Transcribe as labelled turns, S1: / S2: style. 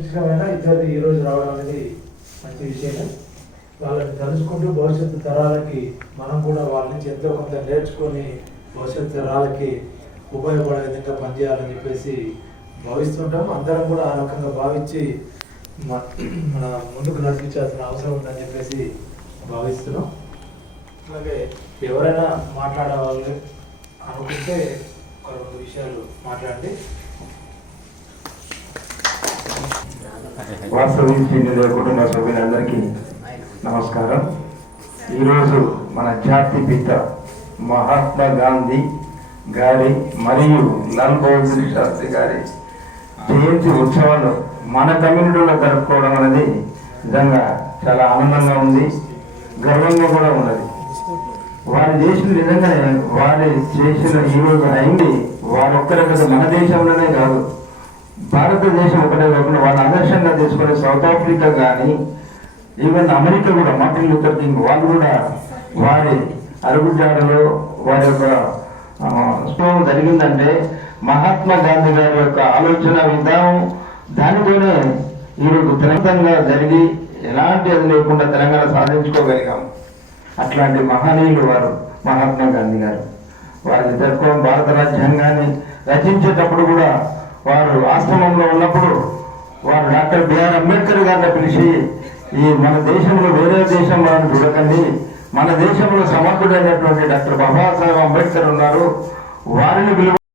S1: ఇష్టమైన విద్యార్థి ఈ రోజు రావడం అనేది మంచి విషయమే. వాళ్ళని తలుచుకుంటూ భవిష్యత్తు తరాలకి మనం కూడా వాళ్ళ నుంచి ఎంతో కొంత నేర్చుకొని భవిష్యత్తు తరాలకి ఉపయోగపడే విధంగా పనిచేయాలని చెప్పేసి భావిస్తుంటాం అందరం కూడా ఆ రకంగా భావించి మన ముందుకు నడిపించాల్సిన అవసరం ఉందని చెప్పేసి భావిస్తున్నాం. అలాగే ఎవరైనా మాట్లాడవాళ్ళు అనుకుంటే ఒక రెండు విషయాలు మాట్లాడండి.
S2: వాస్తవి సీనియర్ కుటుంబ సభ్యులందరికీ నమస్కారం. ఈరోజు మన జాతి పిత మహాత్మా గాంధీ గారి మరియు లాల్ బహదూర్ శాస్త్రి గారి జయంతి ఉత్సవాలు మన కమ్యూనిటీలో జరుపుకోవడం అనేది నిజంగా చాలా ఆనందంగా ఉంది గర్వంగా కూడా ఉన్నది. వారి దేశం నిజంగానే వారి చేసిన ఈ రోజు అయింది. వారి కదా మన దేశంలోనే కాదు భారతదేశం ఒకటే కాకుండా వాళ్ళ తీసుకునే సౌత్ ఆఫ్రికా కానీ ఈవెన్ అమెరికా కూడా మార్టిన్ లూథర్ కింగ్ వాళ్ళు కూడా వారి అరుగుజాడలో వారి యొక్క ఆ, జరిగిందంటే మహాత్మా గాంధీ గారి యొక్క ఆలోచన విధానం దానితోనే ఈరోజు తెలంగాణ జరిగి ఎలాంటి అది లేకుండా తెలంగాణ సాధించుకోగలిగాం. అట్లాంటి మహనీయులు వారు మహాత్మా గాంధీ గారు. వారి జరుపుకోవడం భారత రాజ్యాంగాన్ని రచించేటప్పుడు కూడా వారు ఆశ్రమంలో డాక్టర్ బిఆర్ అంబేద్కర్ గారిని పిలిచి ఈ మన దేశంలో వేరే దేశం వారిని చూడకండి మన దేశంలో సమర్థుడైనటువంటి డాక్టర్ బాబాసాహెబ్ అంబేద్కర్ ఉన్నారు. వారిని పిలువ